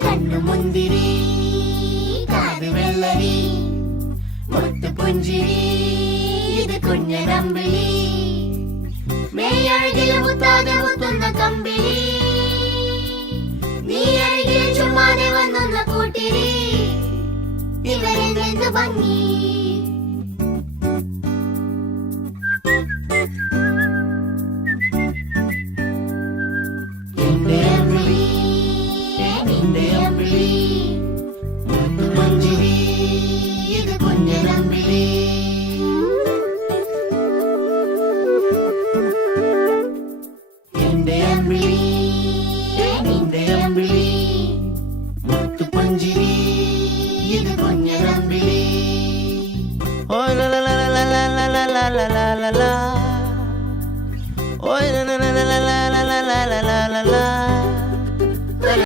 കണ്ണുമുന്തിരി കാത് വെള്ളരി മുത്തുപുഞ്ചിരി ഇത് കുഞ്ഞനമ്പിളി മേയഴകിൽ മുത്താതെ മുത്തുന്ന കമ്പിളി നീ അഴകിൽ ചുമ്മാതെ വന്നൊന്ന കൂട്ടിരി ഇവരെന്ത് ഭംഗി